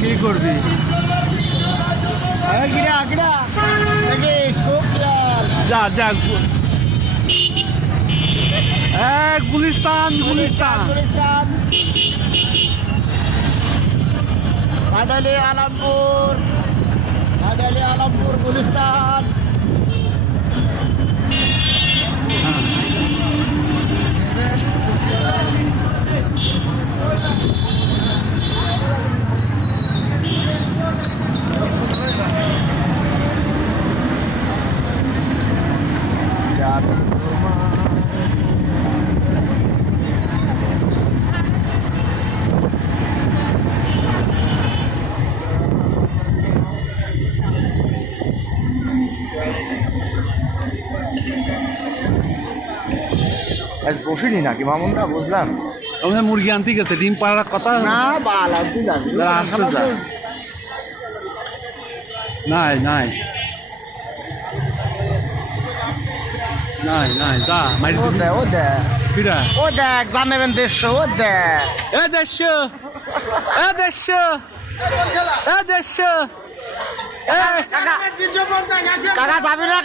কি করবি? যা যা গুলিস্তান গুলিস্তান আদালি আলমপুর গুলিস্তান। আজ বসিনি নাকি মামুনরা? বুঝলাম ওখানে মুরগি আনতে গেছে, ডিম পাড়ার কথা না। বাল আনতে যাবি? আসতে যা। নাই নাই নাই নাই যা মারি ও দেখ ফিরা ও দেখ জানেবেন 150। ও দেখ এ দেড়শো এ দেড়শো এ দেড়শো কাকা যাবি না?